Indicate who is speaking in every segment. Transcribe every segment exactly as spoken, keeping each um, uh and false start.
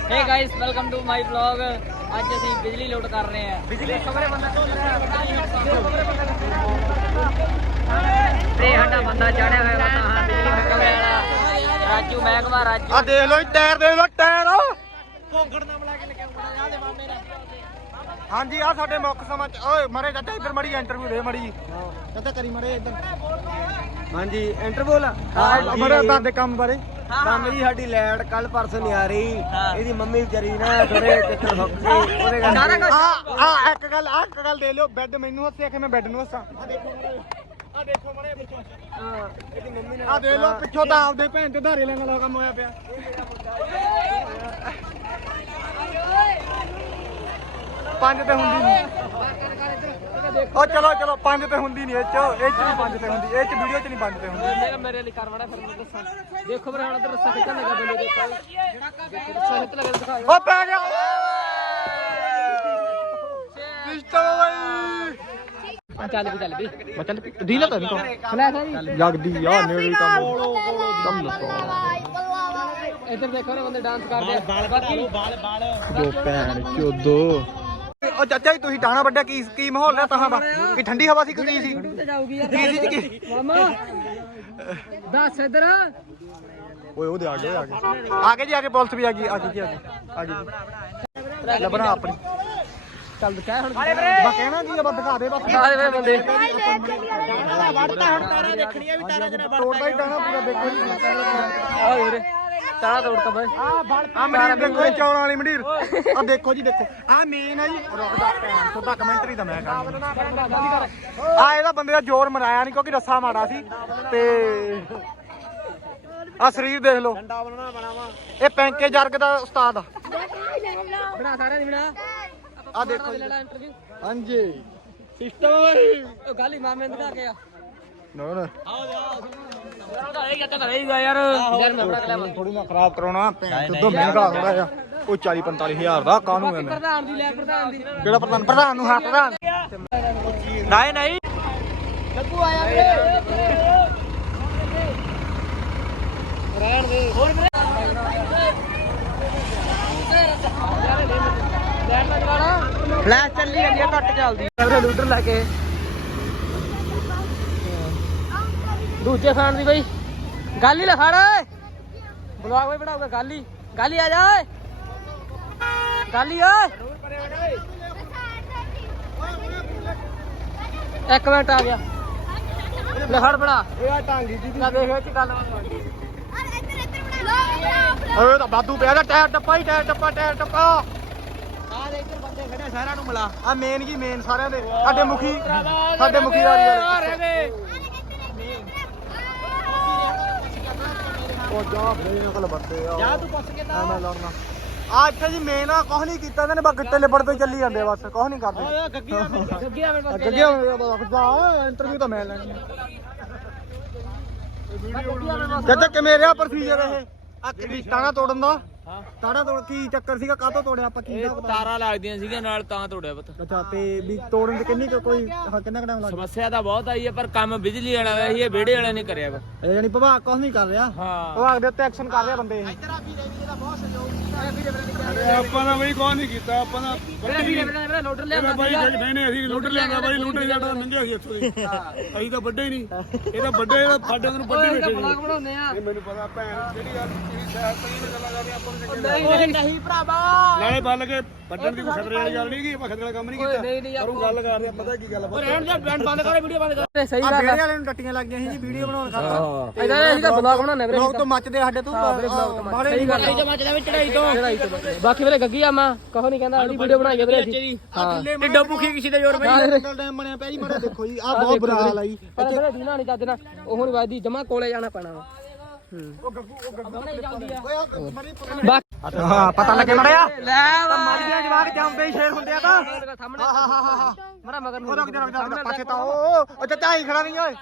Speaker 1: Hey guys welcome to my blog. आज ਅਸੀਂ ਬਿਜਲੀ ਲੋਡ ਕਰ ਰਹੇ ਹਾਂ। ਬਿਜਲੀ ਖਬਰੇ ਬੰਦਾ ਢੋਲ ਰਿਹਾ ਤੇ ਸਾਡਾ ਬੰਦਾ ਚੜਿਆ ਹੋਇਆ ਵਾ ਤਾਂ ਬਿਜਲੀ ਮਹਿਕਮੇ ਵਾਲਾ ਰਾਜੂ ਮਹਿਕਮਾ ਰਾਜੂ।
Speaker 2: ਆ ਦੇਖ ਲੋ ਟਾਇਰ ਦੇਖ ਲੋ ਟਾਇਰ
Speaker 1: ਭੋਗੜ ਨਾਲ ਬਣਾ ਕੇ ਲੱਗਿਆ ਮੁੰਡਾ ਆ ਦੇ ਮਾਮੇ ਦਾ।
Speaker 2: ਹਾਂਜੀ ਆ ਸਾਡੇ ਮੁੱਖ ਸਮਾਂ ਓਏ ਮਰੇ ਚਾਚਾ ਇੱਧਰ ਮੜੀ ਇੰਟਰਵਿਊ ਦੇ ਮੜੀ ਚਾਚਾ ਕਰੀ ਮੜੇ ਇੱਧਰ।
Speaker 3: ਹਾਂਜੀ ਇੰਟਰਵਿਊ ਲਾ
Speaker 2: ਮੜੇ ਤੁਹਾਡੇ ਕੰਮ ਬਾਰੇ
Speaker 3: ਕੰਮ ਜੀ ਸਾਡੀ ਲੈਟ ਕੱਲ ਪਰਸੋਂ ਨਹੀਂ ਆ ਰਹੀ। ਇਹਦੀ ਮੰਮੀ ਵਿਚਾਰੀ ਨਾ ਥੋੜੇ ਚੱਕਰ ਫੱਕ ਗਈ ਉਹਦੇ ਕਰਕੇ
Speaker 2: ਆ ਆ ਇੱਕ ਗੱਲ ਆ ਇੱਕ ਗੱਲ ਦੇ ਲਿਓ ਬੈੱਡ ਮੈਨੂੰ ਹੱਸਿਆ ਕਿ ਮੈਂ ਬੈੱਡ ਨੂੰ ਹੱਸਾਂ। ਆ ਦੇਖੋ ਮੜੇ ਆ ਦੇਖੋ ਮੜੇ ਪਿੱਛੋਂ
Speaker 3: ਹਾਂ ਇਹਦੀ ਮੰਮੀ ਨੇ
Speaker 2: ਆ ਦੇਖ ਲੋ ਪਿੱਛੋਂ ਤਾਂ ਆਪਦੇ ਭੈਣ ਤੇ ਧਾਰੇ ਲੈਣ ਵਾਲਾ ਕੰਮ ਹੋਇਆ ਪਿਆ। ਪੰਜ ਤੇ ਹੁੰਦੀ ਨਹੀਂ ਉਹ ਚਲੋ ਚਲੋ ਪੰਜ ਤੇ ਹੁੰਦੀ ਨਹੀਂ ਇਹ ਚ ਇਹ ਚ ਨਹੀਂ ਪੰਜ ਤੇ ਹੁੰਦੀ ਇਹ ਚ ਵੀਡੀਓ ਚ ਨਹੀਂ ਪੰਜ ਤੇ ਹੁੰਦੀ।
Speaker 1: ਮੇਰੇ ਲਈ ਕਰ ਵੜਾ ਫਿਰ ਮੈਂ ਦੱਸਾਂ। ਦੇਖੋ ਫਿਰ ਹੁਣ ਤੇ ਰੱਸਾ ਖਿੱਚਣ ਲੱਗਾ ਬੰਦੇ ਦੇਖੋ ਰੱਸਾ ਖਿੱਚ ਲਗਾ ਦਿਖਾਓ।
Speaker 2: ਉਹ ਪੈ ਗਿਆ ਸਿਸਟਮ ਬਈ
Speaker 1: ਚੱਲ ਵੀ ਚੱਲ ਵੀ
Speaker 2: ਚੱਲ ਢੀਲਾ ਤਾਂ ਨਹੀਂ ਤੋਂ
Speaker 1: ਫਲੈਸ਼ ਆ ਜੀ
Speaker 2: ਜਗਦੀ ਆ ਨੇੜੀ ਕੰਮ ਕੰਮ ਦੱਸੋ
Speaker 1: ਇੱਧਰ ਦੇਖੋ ਨਾ ਬੰਦੇ ਡਾਂਸ ਕਰਦੇ ਆ। ਬਾਕੀ
Speaker 2: ਦੋ ਭੈਣ ਚੋਦੋ ਉਹ ਚਾਚਾ ਜੀ ਤੁਸੀਂ ਟਾਣਾ ਵੱਡਾ ਕੀ ਕੀ ਮਾਹੌਲ ਰਿਹਾ ਤਹਾਂ ਦਾ ਕੀ ਠੰਡੀ ਹਵਾ ਸੀ ਕਿ ਕੀ ਸੀ
Speaker 1: ਤੇ ਜਾਊਗੀ ਯਾਰ
Speaker 2: ਕੀ ਸੀ ਜੀ ਕੀ
Speaker 1: ਮਾਮਾ ਦੱਸ ਇੱਧਰ
Speaker 2: ਓਏ ਉਹਦੇ ਆ ਗਏ ਆ ਗਏ ਆ ਗਏ ਜੀ ਆ ਗਏ ਪੁਲਿਸ ਵੀ ਆ ਗਈ ਆ ਗਈ ਜੀ ਆ ਗਈ ਆ ਗਈ ਲੈ ਬਣਾ ਆਪਣੀ
Speaker 1: ਚੱਲ ਕਹਿ ਹੁਣ
Speaker 2: ਬਾ ਕਹਿਣਾ ਜੀ ਬਾ ਦਿਖਾ ਦੇ ਬਸ
Speaker 1: ਸਾਰੇ ਵੇ ਬੰਦੇ
Speaker 2: ਵੜਦਾ ਹੁਣ ਤਾਰਾ ਦੇਖਣੀਆਂ ਵੀ ਤਾਰਾ ਜਨਾ ਤੋੜਦਾ ਹੀ ਟਾਣਾ ਪੂਰਾ ਦੇਖੋ ਜੀ
Speaker 1: ਆ ਵੀਰੇ ਤਾਰਾ ਤੋੜਤਾ ਬਾਈ
Speaker 2: ਆ ਮੰਡੀਰ ਦੇਖੋ ਚੌਲਾਂ ਵਾਲੀ ਮੰਡੀਰ ਆ ਦੇਖੋ ਜੀ ਦੇਖੋ ਆ ਮੇਨ ਹੈ ਜੀ ਰੁਕਦਾ ਭੈਣ ਤੁਹਾਡਾ ਕਮੈਂਟਰੀ ਦਾ ਮੈਂ ਕਰਦਾ ਆ ਇਹਦਾ ਬੰਦੇ ਦਾ ਜ਼ੋਰ ਮਰਾਇਆ ਨਹੀਂ ਕਿਉਂਕਿ ਰੱਸਾ ਮਾੜਾ ਸੀ ਤੇ ਆ ਸਰੀਰ ਦੇਖ ਲਓ
Speaker 3: ਡੰਡਾ ਬਣਨਾ ਬਣਾਵਾ
Speaker 2: ਇਹ ਪੈਂਕੇ ਜਰਗ ਦਾ ਉਸਤਾਦ ਆ
Speaker 1: ਬਣਾ ਸਾਰਿਆਂ ਦੀ ਬਣਾ
Speaker 2: ਆ ਦੇਖੋ ਜੀ
Speaker 1: ਲੈ ਇੰਟਰਵਿਊ
Speaker 2: ਹਾਂਜੀ ਸਿਸਟਮ ਓਏ
Speaker 1: ਉਹ ਗੱਲ ਹੀ ਮਾਮੇ ਨੂੰ ਦਿਖਾ ਕੇ ਆ
Speaker 2: ਨਾ ਨਾ
Speaker 1: ਇਹ ਕਿੱਥੇ ਕਰੇਗਾ ਯਾਰ ਯਾਰ ਮੈਂ ਆਪਣਾ ਕਲਿਆ
Speaker 2: ਥੋੜੀ ਨਾ ਖਰਾਬ ਕਰਾਉਣਾ ਭੈਣ ਤੋਂ ਮਹਿੰਗਾ ਥੋੜਾ ਜਿਹਾ ਉਹ ਚਾਲੀ ਪੰਤਾਲੀ ਹਜ਼ਾਰ ਦਾ ਕਾਹਨੂੰ ਐਵੇਂ
Speaker 1: ਪ੍ਰਧਾਨ ਦੀ ਲੈ ਪ੍ਰਧਾਨ ਦੀ
Speaker 2: ਕਿਹੜਾ ਪ੍ਰਧਾਨ ਪ੍ਰਧਾਨ ਨੂੰ ਹਾਂ ਪ੍ਰਧਾਨ ਨਹੀਂ ਨਹੀਂ
Speaker 1: ਲੱਗੂ ਆਇਆ ਵੀਰੇ ਰਹਿਣ ਦੇ ਹੋਰ ਵੀਰੇ ਲੈਣ ਲਗਵਾਣਾ
Speaker 2: ਫਲੈਸ਼ ਚੱਲੀ ਜਾਂਦੀ ਆ ਘੱਟ ਚੱਲਦੀ
Speaker 1: ਵੀਰੇ ਲੂਡਰ ਲੈ ਕੇ ਦੂਜੇ ਫੈਨ ਦੀ ਬਈ ਗੱਲ ਹੀ ਲਖਾੜ ਬਲੌਗ ਵੀ ਬਣਾਉਗਾ ਗੱਲ ਹੀ ਗੱਲ ਹੀ ਆ ਜਾ ਓਏ ਗੱਲ ਹੀ ਓਏ ਇੱਕ ਮਿੰਟ ਆ ਗਿਆ ਲਖਾੜ ਬਣਾ
Speaker 2: ਇਹ ਆ ਟਾਂਗੀ ਜੀ
Speaker 1: ਨਾ ਦੇਖ ਵਿੱਚ ਗੱਲ
Speaker 2: ਓਏ ਤਾਂ ਬਾਦੂ ਪਿਆ ਦਾ ਟਾਇਰ ਟੱਪਾ ਹੀ ਟਾਇਰ ਟੱਪਾ ਟਾਇਰ ਟੱਪਾ
Speaker 1: ਆ ਦੇ ਇੱਧਰ ਬੰਦੇ ਖੜੇ ਸਾਰਿਆਂ ਨੂੰ ਮਿਲਾ
Speaker 2: ਆ ਮੇਨ ਜੀ ਮੇਨ ਸਾਰਿਆਂ ਦੇ ਸਾਡੇ ਮੁਖੀ ਸਾਡੇ ਮੁਖੀ ਆ ਰਹੀ
Speaker 1: ਆ ਰਹੇ ਨੇ
Speaker 2: ਉਹ ਜਾ ਬਈ ਨਾ ਕੋਲ ਬੱਤੇ ਆ
Speaker 1: ਜਾ ਤੂੰ ਪੁੱਛ ਕੇ ਤਾਂ
Speaker 2: ਮੈਂ ਲੜਨਾ ਆ ਇੱਥੇ ਜੀ ਮੇਨ ਆ ਕੁਝ ਨਹੀਂ ਕੀਤਾ ਇਹਨਾਂ ਨੇ ਬਸ ਗਿੱਟੇ ਲਿਬੜਦੇ ਚੱਲੀ ਜਾਂਦੇ ਬਸ ਕੁਝ ਨਹੀਂ ਕਰਦੇ
Speaker 1: ਗੱਗੀਆਂ ਗੱਗੀਆਂ ਮੇਰੇ ਪਾਸ
Speaker 2: ਗੱਡੀਆਂ ਜਾ ਇੰਟਰਵਿਊ ਤਾਂ ਮੈਂ ਲੈਣੀ ਚਾਚਾ ਕਿਵੇਂ ਰਿਹਾ ਪ੍ਰੋਸੀਜਰ ਇਹ ਆ ਟਾਣਾ ਤੋੜਨ ਦਾ ਟਾਣਾ ਤੋੜ ਕੀ ਚੱਕਰ ਸੀਗਾ ਕਾਹਤੋਂ ਤੋੜਿਆ ਆਪਾਂ ਕੀ ਦਾ ਪਤਾ
Speaker 1: ਤਾਰਾਂ ਲੱਗਦੀਆਂ ਸੀਗੀਆਂ ਨਾਲ ਤਾਂ ਤੋੜਿਆ ਪਤਾ
Speaker 2: ਅੱਛਾ ਤੇ ਵੀ ਤੋੜਨ ਦੇ ਕਿੰਨੀ ਕੁ ਕੋਈ ਹਾਂ ਕਿੰਨਾ ਕੁ ਟਾਈਮ ਲੱਗ
Speaker 1: ਸਮੱਸਿਆ ਤਾਂ ਬਹੁਤ ਆਈ ਹੈ ਪਰ ਕੰਮ ਬਿਜਲੀ ਵਾਲਾ ਹੈ ਇਹ ਵਿਹੜੇ ਵਾਲਾ ਨਹੀਂ ਕਰਿਆ ਵਾ
Speaker 2: ਇਹ ਯਾਨੀ ਵਿਭਾਗ ਕੁਝ ਨਹੀਂ ਕਰ ਰਿਹਾ
Speaker 1: ਹਾਂ
Speaker 2: ਵਿਭਾਗ ਦੇ ਉੱਤੇ ਐਕਸ਼ਨ ਕਰ ਰਿਹਾ ਬੰਦੇ ਇਹ
Speaker 3: ਆਪਾਂ ਦਾ ਬਈ ਕੋਈ ਨਹੀਂ ਕੀਤਾ ਆਪਾਂ ਦਾ
Speaker 1: ਵੀਰੇ ਵੀਰੇ ਵੀਰੇ ਲੋਡਰ ਲਿਆ
Speaker 3: ਬਾਈ ਨਹੀਂ ਨਹੀਂ ਅਸੀਂ ਲੁੱਟ ਲਿਆਂਦਾ ਬਾਈ ਲੁੱਟ ਜਾਂਦਾ ਨੰਗਿਆ ਸੀ ਇੱਥੋਂ ਦੀ ਅਸੀਂ ਤਾਂ ਵੱਡੇ ਹੀ ਨਹੀਂ ਇਹ ਤਾਂ ਵੱਡੇ ਇਹਦਾ ਸਾਡੇ ਨੂੰ ਵੱਡੇ ਬੈਠੇ
Speaker 1: ਬਲੌਗ ਬਣਾਉਂਦੇ ਆ
Speaker 3: ਮੈਨੂੰ ਪਤਾ ਭੈਣ ਜਿਹੜੀ ਗੱਲ ਤੇਰੀ ਸਾਈਡ ਤੇ ਹੀ ਗੱਲਾਂ ਕਰਦੀਆਂ ਆਪਾਂ ਨੂੰ
Speaker 1: ਨਹੀਂ ਨਹੀਂ ਭਰਾਵਾ
Speaker 3: ਨਾਲੇ ਬੱਲ ਕੇ ਵੱਡਣ ਦੀ ਖਤਰੇ ਵਾਲੀ ਗੱਲ ਨਹੀਂ ਕੀ ਆਪਾਂ ਖਤਰੇ ਵਾਲਾ ਕੰਮ ਨਹੀਂ ਕੀਤਾ
Speaker 1: ਨਹੀਂ ਨਹੀਂ
Speaker 3: ਪਰ ਉਹ ਗੱਲ ਕਰਦੇ ਆ ਪਤਾ ਕੀ ਗੱਲ ਆ
Speaker 1: ਰਹਿਣ ਦੇ ਬੈਂਡ ਬੰਦ ਕਰ ਵੀਡੀਓ ਬੰਦ ਕਰ ਸਹੀ
Speaker 2: ਆ
Speaker 1: ਗੱਲ
Speaker 2: ਵਿਹੜੇ ਵਾਲੇ ਨੂੰ ਟੱਟੀਆਂ ਲੱਗ ਗਈਆਂ ਸੀ ਜੀ ਵੀਡੀਓ ਬਣਾਉਣ ਖਾਤਰ
Speaker 1: ਇਹਦਾ ਅਸੀਂ ਤਾਂ ਬਲੌਗ ਬਣਾਉਂਦੇ ਵੀਰੇ
Speaker 2: ਲੋਕ ਤੋਂ ਮੱਚਦੇ ਸਾਡੇ ਤੋਂ ਬਾਹਲੇ
Speaker 1: ਸਹੀ ਗੱਲ ਹੈ ਮੱਚਦਾ ਵੀ ਚੜਾਈ ਤੋਂ ਚੜਾਈ ਤੋਂ ਬਾਕੀ ਵੀਰੇ ਗੱਗੀ ਆ ਮਾਂ ਕਹੋ ਨਹੀਂ ਕਹਿੰਦਾ ਅਗਲੀ ਵੀਡੀਓ ਬਣਾਈਏ ਵੀਰੇ ਅਸੀਂ ਹਾਂ
Speaker 2: ਟਿੱਡੋ ਭੁੱਖੀ ਕਿਸੇ ਦੇ ਜੋਰ ਬਈ ਟਾਈਮ ਬਣਿਆ ਪਿਆ ਜੀ ਮਾੜਾ ਦੇਖੋ ਜੀ ਆ ਬਹੁਤ ਬੁਰਾ ਹਾਲ ਆ ਜੀ
Speaker 1: ਪਰ ਵੀਰੇ ਦੀਨਾ ਨਹੀਂ ਚੱਦਣਾ ਉਹ ਨਹੀਂ ਵਾਦੀ ਜਮਾ ਕੋਲੇ ਜਾਣਾ ਪੈਣਾ ਵਾ
Speaker 2: ਉਹ ਗੱਗੂ ਉਹ ਗੱਗੂ
Speaker 1: ਚੱਲਦੀ ਆ
Speaker 2: ਓਏ ਮਰੀ
Speaker 1: ਬਾਕੀ
Speaker 2: ਹਾਂ ਪਤਾ ਲੱਗੇ ਮੜਿਆ
Speaker 1: ਲੈ ਵਾ
Speaker 2: ਮਰ ਗਿਆ ਜਵਾਕ ਜਾਂਦੇ ਹੀ ਸ਼ੇਰ ਹੁੰਦੇ ਆ ਤਾਂ
Speaker 1: ਸਾਹਮਣੇ
Speaker 2: ਹਾਂ ਹਾਂ ਹਾਂ ਹਾਂ
Speaker 1: ਮਰਾ ਮਗਰ ਨੂੰ
Speaker 2: ਉਹ ਰੁਕ ਜਾ ਰੁਕ ਜਾ ਪਾਸੇ ਤਾਂ ਉਹ ਉਹ ਚਾਚਾ ਹੀ ਖੜਾ ਨਹੀਂ ਓਏ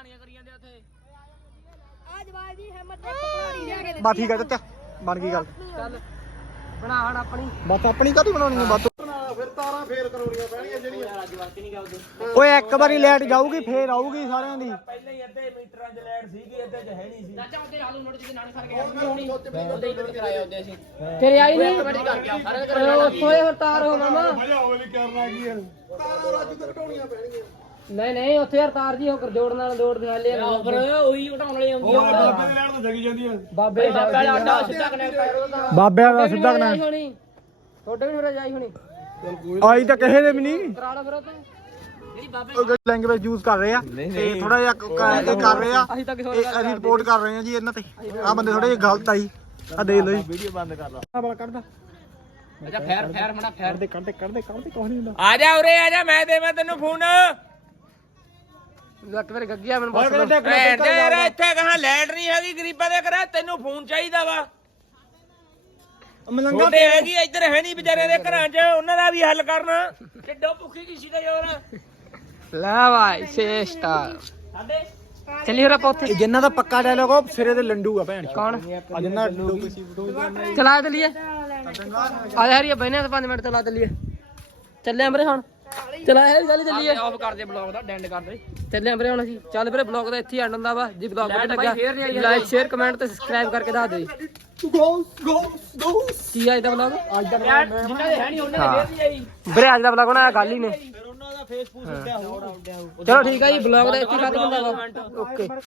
Speaker 2: ਬਾ ਠੀਕ ਆ ਚਾਚਾ ਬਣ ਗਈ ਗੱਲ
Speaker 1: ਚੱਲ ਬਣਾ ਹਣ ਆਪਣੀ
Speaker 2: ਬਸ ਆਪਣੀ ਕਾਹਦੀ ਬਣਾਉਣੀ ਹੈ ਬਸ ਫਿਰ ਤਾਰਾਂ ਫੇਰ ਕਰਾਉਣੀਆਂ ਪੈਣੀਆਂ ਜਿਹੜੀਆਂ ਓਏ ਇੱਕ ਵਾਰੀ ਲਾਈਟ ਜਾਊਗੀ ਫੇਰ ਆਊਗੀ ਸਾਰਿਆਂ ਦੀ
Speaker 1: ਪਹਿਲਾਂ ਹੀ ਅੱਧੇ ਮੀਟਰਾਂ 'ਚ ਲਾਈਟ ਸੀਗੀ ਅੱਧੇ 'ਚ ਹੈ ਨਹੀਂ ਸੀ ਚਾਚਾ ਉਹਦੇ ਹਾਲੂ ਨੋਟ ਜਿਹਦੇ ਨਾਲ ਖੜ ਗਿਆ ਹੋਣੀ ਉਹਦੇ ਹੀ ਕਰਾਇਆ ਹੁੰਦੇ ਅਸੀਂ ਤੇਰੇ ਆਈ ਨਹੀਂ ਕਰ ਗਿਆ ਸਾਰੇ ਕਰਾਇਆ ਉੱਥੋਂ ਇਹ ਤਾਰ ਹੋ ਮਾਮਾ
Speaker 3: ਮਜ਼ਾ ਹੋਵੇ ਨਹੀਂ ਕਰਨਾ ਕੀ ਯਾਰ
Speaker 2: ਤਾਰਾਂ ਰਾਜੂ ਤੇ ਘਟਾਉਣੀਆਂ ਪੈਣਗੀਆਂ
Speaker 1: ਨਹੀਂ ਨਹੀਂ ਉੱਥੇ ਯਾਰ ਤਾਰ ਜੀ ਉਹ ਜੋੜ ਨਾਲ ਜੋੜ ਦੇ ਹਾਲੇ ਫਿਰ ਉਹੀ ਉਠਾਉਣ ਵਾਲੀ ਆਉਂਦੀ
Speaker 3: ਉਹ ਬਾਬੇ ਦੀ ਲੈਣ ਤੋਂ ਜਗੀ ਜਾਂਦੀ ਆ
Speaker 1: ਬਾਬੇ ਬਾਬੇ ਦਾ ਅੱਡਾ ਸਿੱਧਾ ਕਨੈਕਟ ਕਰੋ
Speaker 2: ਬਾਬਿਆਂ ਦਾ ਸਿੱਧਾ ਕਨਾ
Speaker 1: ਹੋਣੀ ਤੁਹਾਡੇ ਵੀ ਫਿਰ ਜਾਈ ਹੋਣੀ
Speaker 2: ਆਈ ਤਾਂ ਕਿਸੇ ਦੇ ਵੀ ਨਹੀਂ
Speaker 1: ਕਰਾ ਲਓ ਫਿਰ ਉਹ ਜਿਹੜੀ ਬਾਬੇ
Speaker 2: ਲੈਂਗੁਏਜ ਯੂਜ਼ ਕਰ ਰਹੇ ਆ ਤੇ ਥੋੜਾ ਜਿਹਾ ਕ- ਇਹ ਕਰ ਰਹੇ ਆ
Speaker 1: ਅਸੀਂ ਤਾਂ ਕਿਸੇ
Speaker 2: ਇਹ ਅਸੀਂ ਰਿਪੋਰਟ ਕਰ ਰਹੇ ਆ ਜੀ ਇਹਨਾਂ ਤੇ ਆ ਬੰਦੇ ਥੋੜੇ ਜਿਹੇ ਗਲਤ ਆਈ ਆ ਦੇਖ ਲਓ ਜੀ ਵੀਡੀਓ ਬੰਦ ਕਰ ਲਾ ਬੜਾ ਕੱਢਦਾ
Speaker 1: ਅੱਛਾ ਫੇਰ ਫੇਰ ਮਣਾ ਫੇਰ
Speaker 2: ਕੱਢਦੇ ਕੱਢਦੇ ਕੱਢਦੇ ਕੱਢਦੇ ਕੁਝ ਨਹੀਂ ਹੁੰਦਾ
Speaker 1: ਆ ਜਾ ਉਰੇ ਆ ਜਾ ਮੈਂ ਦੇਵਾਂ ਤੈਨੂੰ ਫੋਨ ਲੱਕ ਮੇਰੇ ਗੱਗਿਆ ਮੈਨੂੰ ਬਸ ਯਾਰ ਇੱਥੇ ਕਹਾਂ ਲੈਟ ਨਹੀਂ ਹੈਗੀ ਗਰੀਬਾਂ ਦੇ ਘਰ ਤੈਨੂੰ ਫੋਨ ਚਾਹੀਦਾ ਵਾ
Speaker 2: ਮਲੰਗਾ
Speaker 1: ਛੋਟੇ ਹੈਗੀ ਇੱਧਰ ਹੈ ਨਹੀਂ ਵਿਚਾਰੇ ਦੇ ਘਰਾਂ 'ਚ ਉਹਨਾਂ ਦਾ ਵੀ ਹੱਲ ਕਰਨਾ ਕਿੱਡੋ ਭੁੱਖੀ ਕੀ ਸੀ ਦਾ ਯਾਰ ਲੈ ਭਾਈ ਛੇ ਸਟਾਰ ਸਾਡੇ ਚੱਲੀ ਹੋਰ ਆਪਾਂ ਉੱਥੇ
Speaker 2: ਜਿੰਨਾ ਦਾ ਪੱਕਾ ਡਾਇਲੋਗ ਉਹ ਸਿਰੇ ਦੇ ਲੰਡੂ ਆ ਭੈਣ
Speaker 1: ਕੌਣ
Speaker 2: ਆ ਜਿੰਨਾ
Speaker 1: ਚਲਾ ਚੱਲੀਏ ਆ ਜਾ ਹਰੀਆ ਬਹਿਨੇ ਤਾਂ ਪੰਜ ਮਿੰਟ ਚਲਾ ਚੱਲੀਏ ਚੱਲੇ ਅੰਬਰੇ ਹੁਣ ਚਲਾ ਹੈ ਚੱਲ ਚੱਲੀਏ ਆਫ ਕਰ ਦੇ ਬਲੌਗ ਦਾ ਡੈਂਡ ਕਰ ਦੇ ਚੱਲੇ ਅੰਬਰੇ ਹੁਣ ਅਸੀਂ ਚੱਲ ਵੀਰੇ ਬਲੌਗ ਦਾ ਇੱਥੇ ਐਂਡ ਹੁੰਦਾ ਵਾ ਜੀ ਬਲੌਗ ਵਧੀਆ ਲੱਗਾ ਲਾਈਕ ਸ਼ੇਅਰ ਕਮੈਂਟ ਤੇ ਸਬਸਕ੍ਰਾਈਬ ਕਰਕੇ ਦੱਸ ਦਿਓ ਜੀ ਕੀ ਆ ਇਹਦਾ ਬਲੌਗ ਅੱਜ ਦਾ ਜਿੰਨਾ ਦੇ ਹੈ ਨਹੀਂ ਉਹਨਾਂ ਦੇ ਫੇਰ ਨਹੀਂ ਆਈ ਵੀਰੇ ਅੱਜ ਦਾ ਬਲੌਗ ਬਣਾਇਆ ਗੱਲ ਹੀ ਨੇ ਫਿਰ ਉਹਨਾਂ ਦਾ ਫੇਸਬੁੱਕ ਉੱਡਿਆ ਹੋ ਚਲੋ ਠੀਕ ਆ ਜੀ ਬਲੌਗ ਦਾ ਇੱਥੇ ਖਤਮ ਹੁੰਦਾ ਵਾ ਓਕੇ